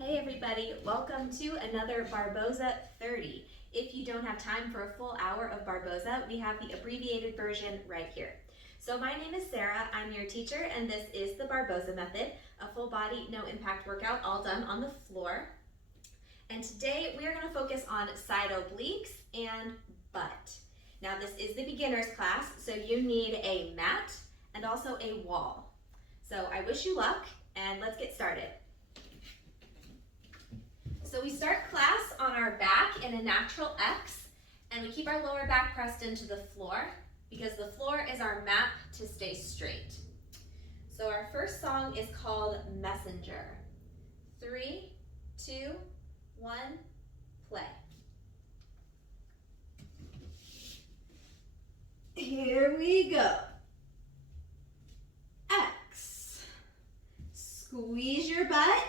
Hey everybody, welcome to another Barboza 30. If you don't have time for a full hour of Barboza, we have the abbreviated version right here. So my name is Sarah, I'm your teacher, and this is the Barboza Method, a full body, no impact workout, all done on the floor. And today we are going to focus on side obliques and butt. Now this is the beginner's class, so you need a mat and also a wall. So I wish you luck, and let's get started. So we start class on our back in a natural X, and we keep our lower back pressed into the floor because the floor is our mat to stay straight. So our first song is called Messenger. 3, 2, 1, play. Here we go. X. Squeeze your butt,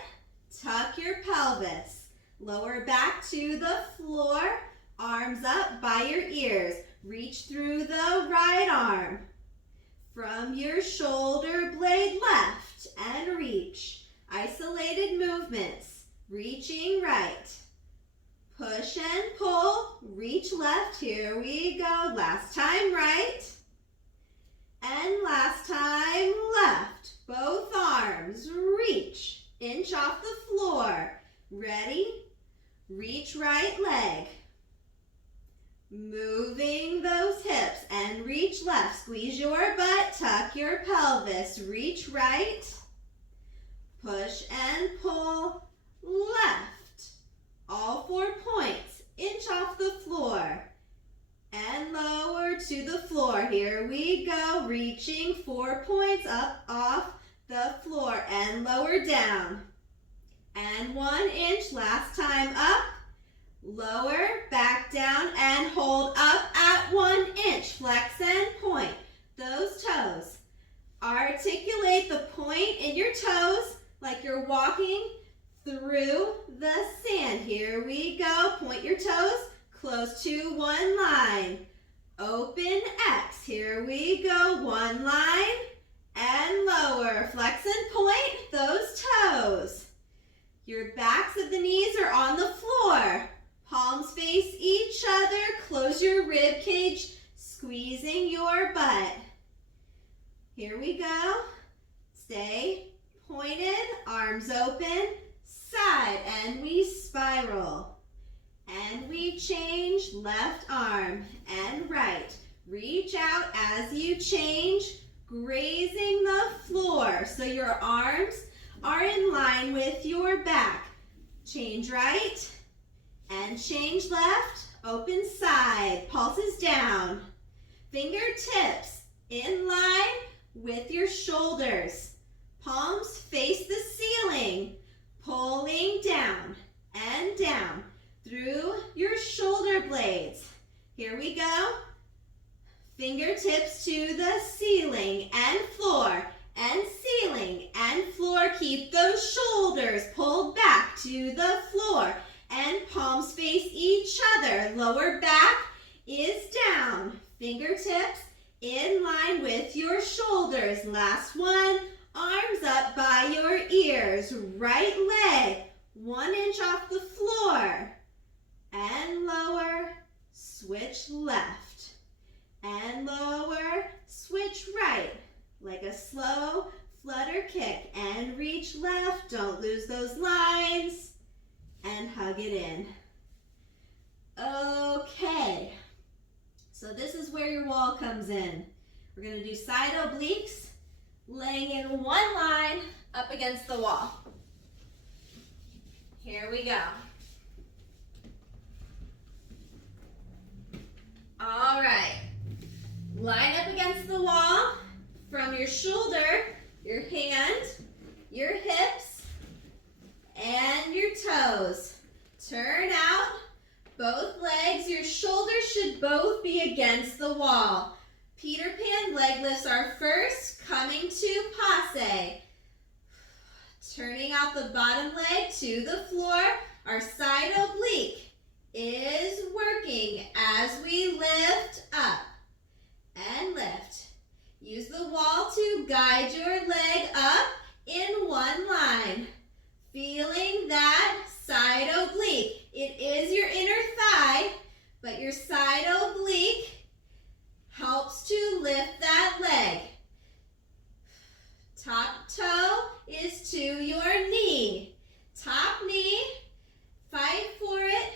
tuck your pelvis. Lower back to the floor, arms up by your ears. Reach through the right arm. From your shoulder blade left and reach. Isolated movements, reaching right. Push and pull, reach left. Here we go. Last time right. And last time left. Both arms, reach. Inch off the floor. Ready? Reach right leg. Moving those hips and reach left. Squeeze your butt, tuck your pelvis. Reach right. Push and pull left. All 4 points. Inch off the floor. And lower to the floor. Here we go. Reaching 4 points up off the floor and lower down. And 1 inch, last time up, lower, back down, and hold up at 1 inch. Flex and point those toes. Articulate the point in your toes like you're walking through the sand. Here we go. Point your toes close to one line. Open X. Here we go. One line and lower. Flex and point those toes. Your backs of the knees are on the floor. Palms face each other. Close your rib cage, squeezing your butt. Here we go. Stay pointed, arms open, side, and we spiral. And we change left arm and right. Reach out as you change, grazing the floor. So your arms are in line with your back. Change right and change left. Open side, pulses down. Fingertips in line with your shoulders. Palms face the ceiling, pulling down and down through your shoulder blades. Here we go. Fingertips to the ceiling and floor. And ceiling and floor. Keep those shoulders pulled back to the floor and palms face each other. Lower back is down. Fingertips in line with your shoulders. Last one. Arms up by your ears. Right leg 1 inch off the floor. And lower. Switch left. And lower. Switch right. Like a slow flutter kick, and reach left. Don't lose those lines, and hug it in. Okay, so this is where your wall comes in. We're going to do side obliques, laying in one line up against the wall. Here we go. All right, line up against the wall. From your shoulder, your hand, your hips, and your toes. Turn out both legs. Your shoulders should both be against the wall. Peter Pan leg lifts are first, coming to passe. Turning out the bottom leg to the floor. Our side oblique is working as we lift up and lift. Use the wall to guide your leg up in one line. Feeling that It is your inner thigh, but your side oblique helps to lift that leg. Top toe is to your knee. Top knee, fight for it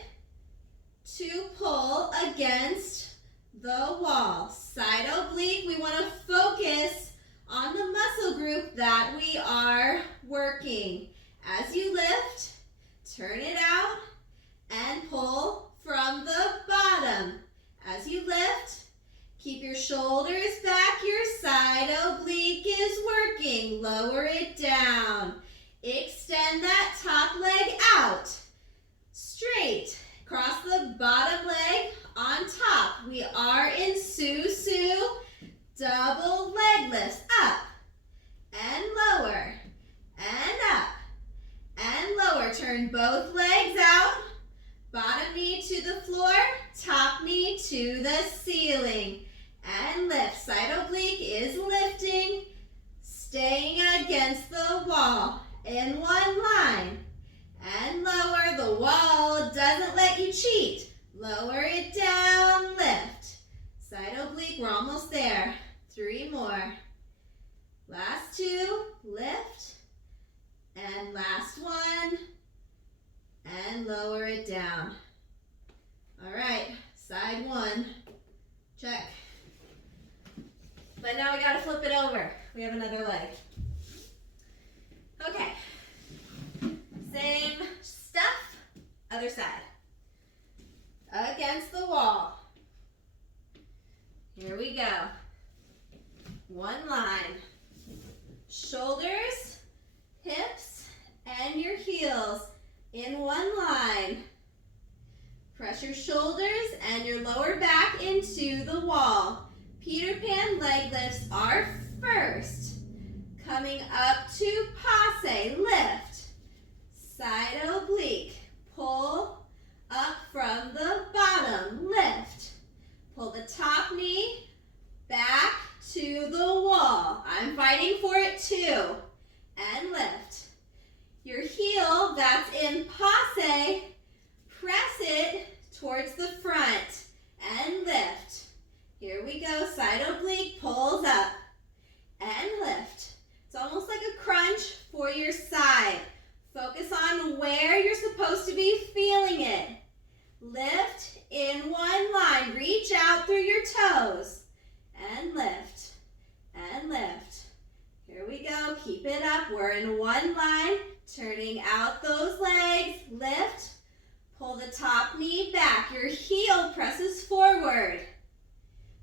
to pull against the wall. Side oblique, we want to focus on the muscle group that we are working. As you lift, turn it out and pull from the bottom. As you lift, keep your shoulders back, your side oblique is working. Lower it down. Extend that top leg out. Straight. Cross the bottom leg on top. We are in Su-Su. Double leg lifts. Up and lower and up and lower. Turn both legs out. Bottom knee to the floor. Top knee to the ceiling. And lift. Side oblique is lifting. Staying against the wall. In one line. And lower. The wall doesn't let you cheat. Lower it down. Lift. Side oblique. We're almost there. 3 more. Last 2. Lift. And last 1. And lower it down. All right. Side 1. Check. But now we gotta flip it over. We have another leg. Okay. Same stuff, other side. Against the wall. Here we go. One line. Shoulders, hips, and your heels in one line. Press your shoulders and your lower back into the wall. Peter Pan leg lifts are first. Coming up to passe, lift. Side oblique, pull up from the bottom, lift. Pull the top knee back to the wall. I'm fighting for it too. And lift. Your heel that's in passe, press it towards the front and lift. Here we go, side oblique pulls up and lift. It's almost like a crunch for your side. Focus on where you're supposed to be feeling it. Lift in one line. Reach out through your toes. And lift. And lift. Here we go. Keep it up. We're in one line. Turning out those legs. Lift. Pull the top knee back. Your heel presses forward.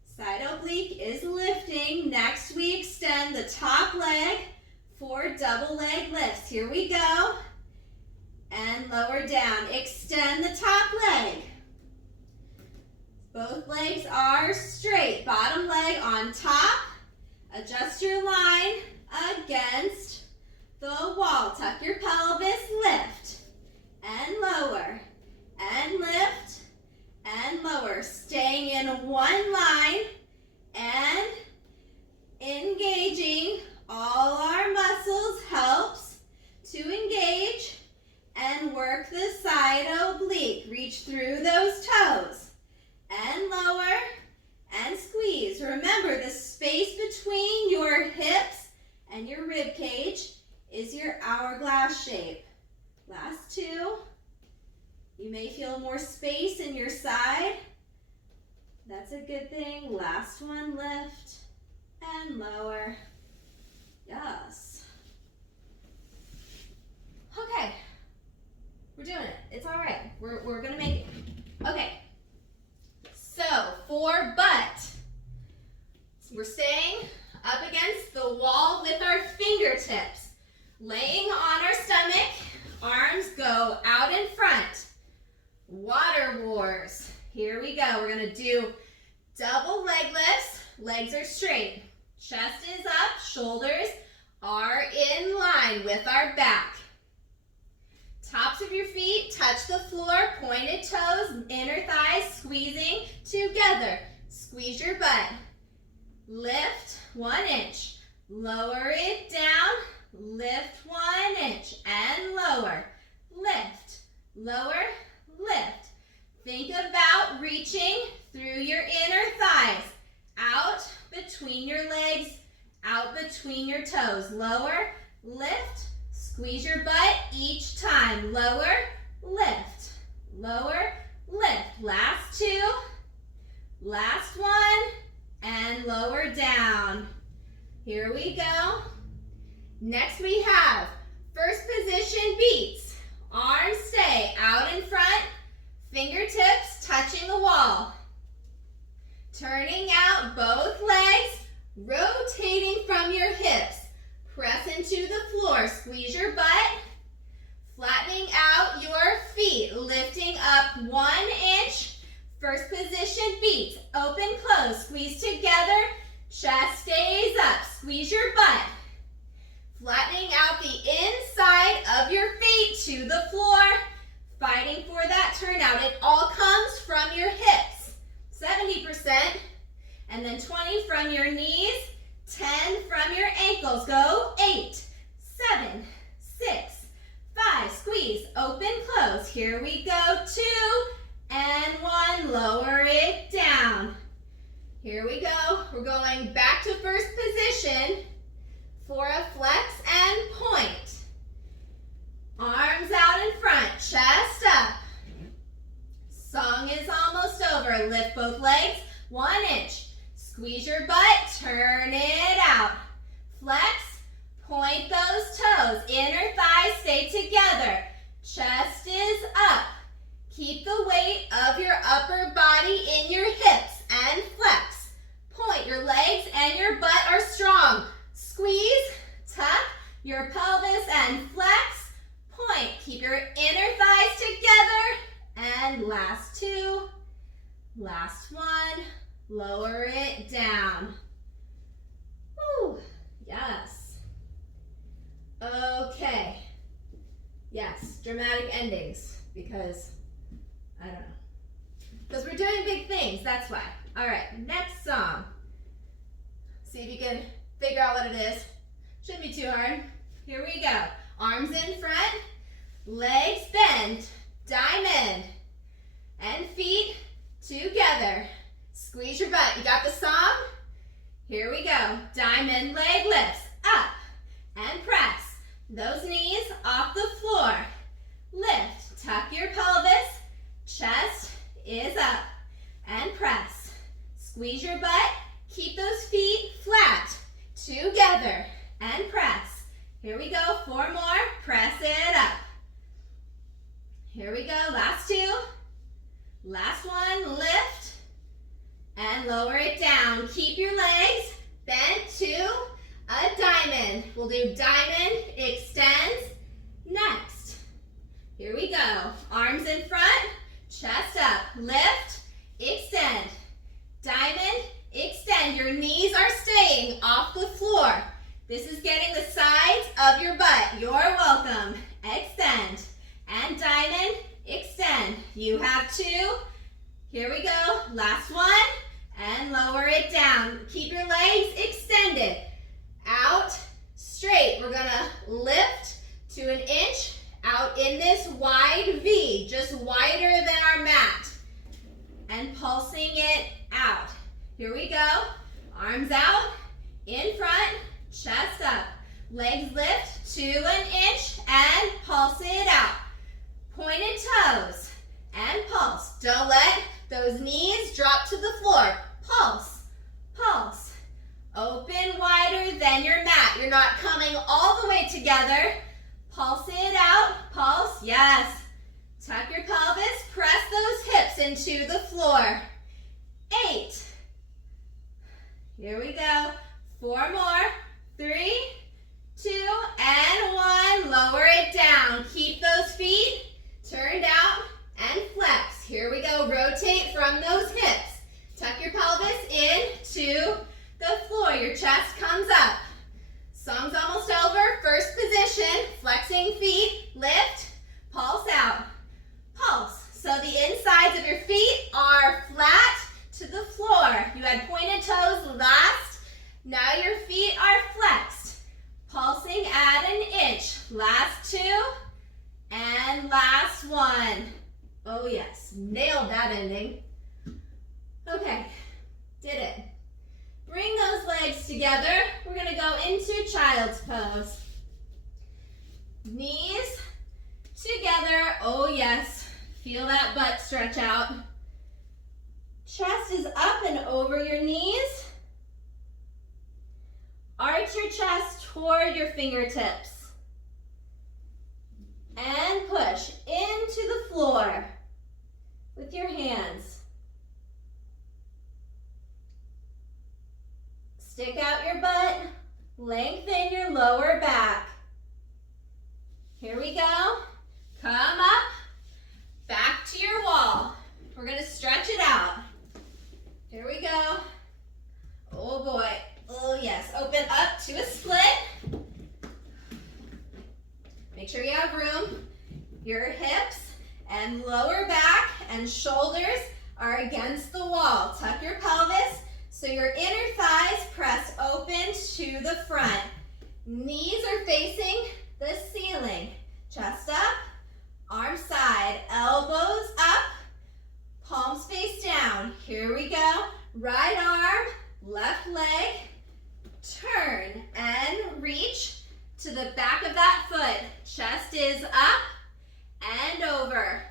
Side oblique is lifting. Next we extend the top leg for double leg lifts. Here we go. And lower down. Extend the top leg. Both legs are straight. Bottom leg on top. Adjust your line against the wall. Tuck your pelvis. Lift. And lower. And lift. And lower. Staying in one line. And engaging all our muscles helps to engage and work the side oblique. Reach through those toes and lower and squeeze. Remember, the space between your hips and your rib cage is your hourglass shape. Last 2. You may feel more space in your side. That's a good thing. Last one, lift and lower. Yes. Okay. We're doing it. It's all right. We're going to make it. Okay. So, for butt, we're staying up against the wall with our fingertips. Laying on our stomach, arms go out in front. Water wars. Here we go. We're going to do double leg lifts. Legs are straight. Chest is up. Shoulders are in line with our back. Tops of your feet touch the floor. Pointed toes, inner thighs squeezing together. Squeeze your butt. Lift 1 inch. Lower it down. Lift 1 inch and lower. Lift, lower, lift. Think about reaching through your inner thighs, out between your legs, out between your toes. Lower, lift, squeeze your butt each time. Lower, lift, lower, lift. Last two, last one, and lower down. Here we go. Next we have first position beats. Arms stay out in front, fingertips touching the wall. Turning out both legs, rotating from your hips. Press into the floor, squeeze your butt. Flattening out your feet, lifting up 1 inch. First position beats, open, close, squeeze together. Chest stays up, squeeze your butt. Flattening out the inside of your feet to the floor. Fighting for that turnout. It all comes from your hips. 70%. And then 20 from your knees. 10 from your ankles. Go. 8, 7, 6, 5. Squeeze. Open, close. Here we go. 2 and 1. Lower it down. Here we go. We're going back to first position for a flex and point. Arms out in front, chest up. Song is almost over. Lift both legs, 1 inch. Squeeze your butt, turn it out. Flex, point those toes. Inner thighs stay together. Chest is up. Keep the weight of your upper body in your hips and flex. Point your legs and your butt are strong. Squeeze, tuck your pelvis and flex. Point, keep your inner thighs together. And last two, last one, lower it down. Woo, yes. Okay. Yes, dramatic endings because, I don't know. Because we're doing big things, that's why. All right, next song. See if you can figure out what it is. Shouldn't be too hard. Here we go. Arms in front, legs bend, diamond, and feet together. Squeeze your butt. You got the song? Here we go. Diamond leg lifts, up, and press. Those knees off the floor. Lift, tuck your pelvis, chest is up, and press. Squeeze your butt, keep those feet flat, together, and press. Here we go, 4 more, press it up. Here we go, last two. Last one, lift, and lower it down. Keep your legs bent to a diamond. We'll do diamond, extends, next. Here we go, arms in front, chest up, lift, extend, diamond, extend. Your knees are staying off the floor. This is getting the sides of your butt. You're welcome. Extend and diamond, extend. You have 2. Here we go. Last one and lower it down. Keep your legs extended. Out, straight. We're gonna lift to 1 inch out in this wide V, just wider than our mat. And pulsing it out. Here we go. Arms out, in front, chest up. Legs lift to 1 inch and pulse it out. Pointed toes and pulse. Don't let those knees drop to the floor. Pulse, pulse. Open wider than your mat. You're not coming all the way together. Pulse it out, pulse, yes. Tuck your pelvis, press those hips into the floor. 8. Here we go. 4 more. 3, 2, and 1. Lower it down. Keep those feet turned out and flex. Here we go. Rotate from those hips. Tuck your pelvis into the floor. Your chest comes up. Song's almost over. First position, flexing feet, lift, pulse out, pulse. So the insides of your feet are flat to the floor. You had pointed toes last. Now your feet are flexed. Pulsing at 1 inch. Last 2 and last 1. Oh yes, nailed that ending. Okay, did it. Bring those legs together. We're gonna go into child's pose. Knees together. Oh yes, feel that butt stretch out. Chest is up and over your knees. Arch your chest toward your fingertips. And push into the floor with your hands. Stick out your butt, lengthen your lower back. Here we go. Come up, back to your wall. We're gonna stretch it out. Here we go. Oh boy, oh yes. Open up to a split. Make sure you have room. Your hips and lower back and shoulders are against the wall. Tuck your pelvis so your inner thighs press open to the front. Knees are facing the ceiling. Chest up, arm side, elbows up, palms face down. Here we go. Right arm, left leg, turn and reach to the back of that foot. Chest is up and over.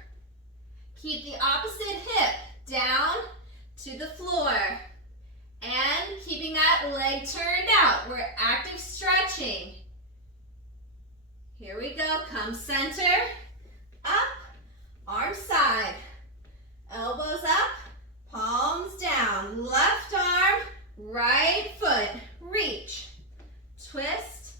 Keep the opposite hip down to the floor. And keeping that leg turned out. We're active stretching. Here we go. Come center. Up. Arm side. Elbows up. Palms down. Left arm. Right foot. Reach. Twist.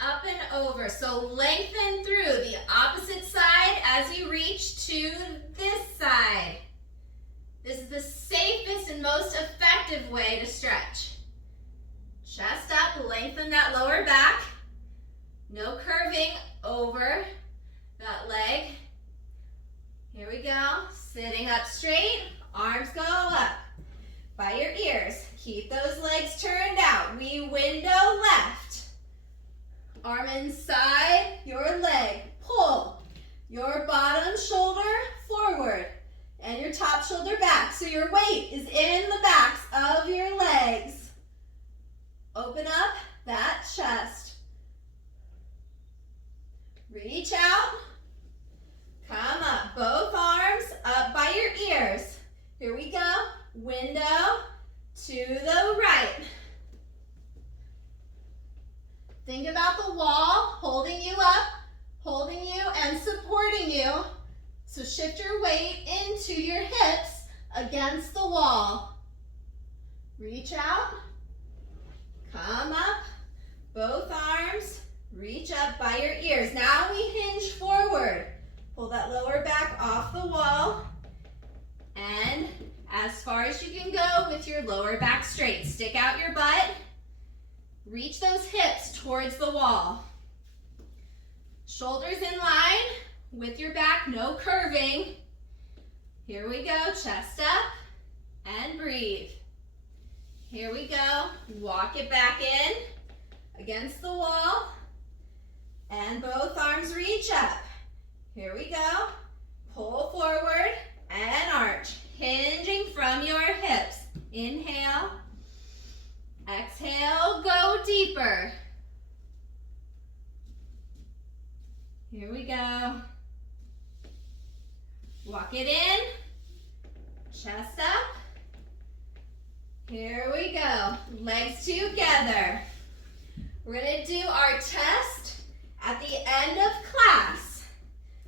Up and over. So lengthen through the opposite side as you reach to this side. This is the safest and most effective way to stretch. Chest up, lengthen that lower back. No curving over that leg. Here we go. Sitting up straight, arms go up by your ears. Keep those legs turned out. We window left. Arm inside your leg. Pull your bottom shoulder forward and your top shoulder back. So your weight is in the backs of your legs. Open up that chest. Reach out. Come up. Both arms up by your ears. Here we go. Window to the right. Think about the wall holding you up, holding you and supporting you. So shift your weight into your hips against the wall. Reach out. Come up. Both arms. Reach up by your ears. Now we hinge forward. Pull that lower back off the wall. And as far as you can go with your lower back straight. Stick out your butt. Reach those hips towards the wall. Shoulders in line with your back, no curving. Here we go, chest up and breathe. Here we go, walk it back in against the wall and both arms reach up. Here we go, pull forward and arch, hinging from your hips. Inhale. Exhale, go deeper. Here we go. Walk it in. Chest up. Here we go. Legs together. We're going to do our test at the end of class,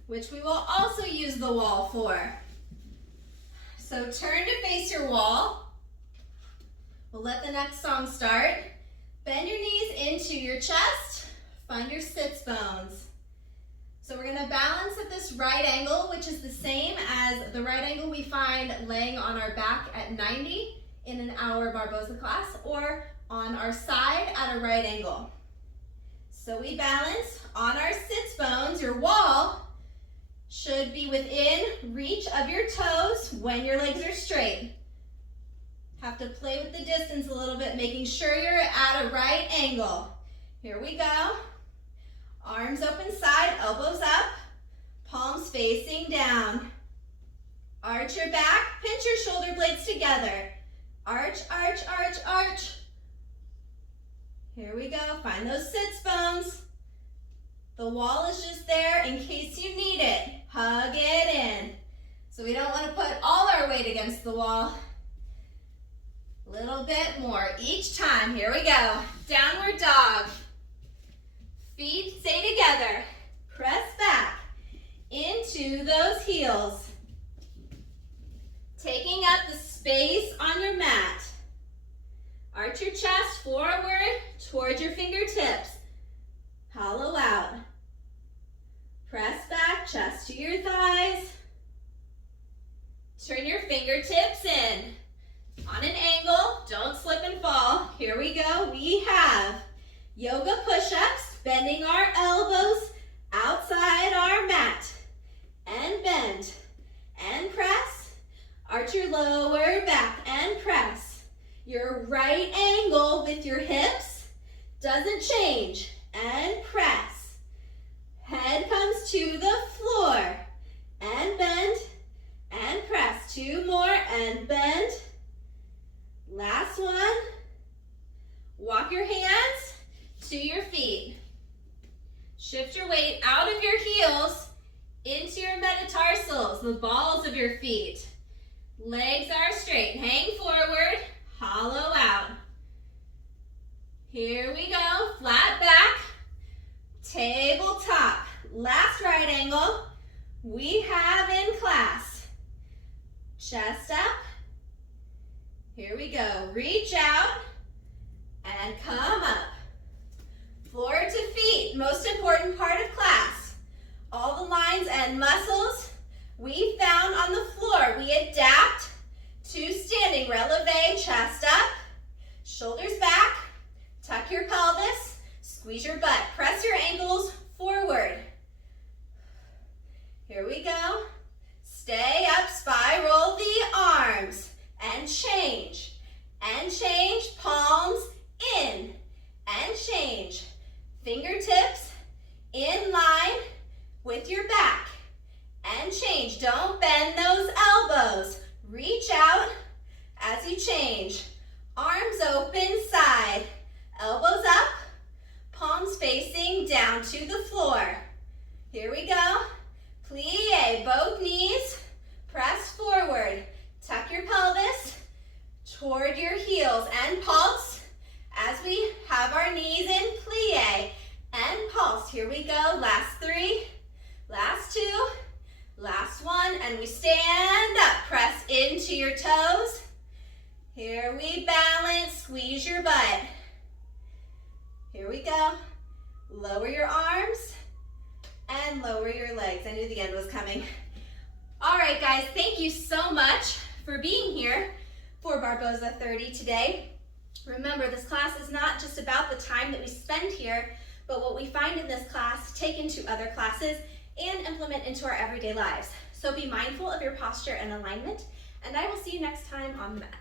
which we will also use the wall for. So turn to face your wall. We'll let the next song start. Bend your knees into your chest. Find your sits bones. So we're going to balance at this right angle, which is the same as the right angle we find laying on our back at 90 in an hour Barboza class, or on our side at a right angle. So we balance on our sits bones. Your wall should be within reach of your toes when your legs are straight. Have to play with the distance a little bit, making sure you're at a right angle. Here we go. Arms open side, elbows up, palms facing down. Arch your back, pinch your shoulder blades together. Arch, arch, arch, arch. Here we go, find those sits bones. The wall is just there in case you need it. Hug it in. So we don't want to put all our weight against the wall. A little bit more each time. Here we go. Downward dog. Feet stay together. Press back into those heels. Taking up the space on your mat. Arch your chest forward towards your fingertips. Hollow out. Press back, chest to your thighs. Turn your fingertips in. On an angle, don't slip and fall. Here we go. We have yoga push-ups, bending our elbows outside our mat. And bend. And press. Arch your lower back and press. Your right angle with your hips doesn't change. And press. Head comes to the floor. And bend. And press. 2 more and bend. Last one. Walk your hands to your feet. Shift your weight out of your heels into your metatarsals, the balls of your feet. Legs are straight. Hang forward. Hollow out. Here we go. Flat back. Tabletop. Last right angle we have in class. Chest up. Here we go. Reach out and come up. Floor to feet, most important part of class. All the lines and muscles we found on the floor. We adapt to standing. Releve, chest up, shoulders back, tuck your pelvis, squeeze your butt. Press your ankles forward. Here we go. Stay up, spiral the arms. And change, palms in, and change. Fingertips in line with your back, and change. Don't bend those elbows. Reach out as you change. Arms open, side, elbows up, palms facing down to the floor. Here we go. Plie, both knees, press forward. Tuck your pelvis toward your heels and pulse as we have our knees in plie and pulse. Here we go. Last 3, last 2, last 1, and we stand up. Press into your toes. Here we balance. Squeeze your butt. Here we go. Lower your arms and lower your legs. I knew the end was coming. All right, guys, thank you so much for being here for Barboza 30 today. Remember, this class is not just about the time that we spend here, but what we find in this class, take into other classes and implement into our everyday lives. So be mindful of your posture and alignment, and I will see you next time on the mat.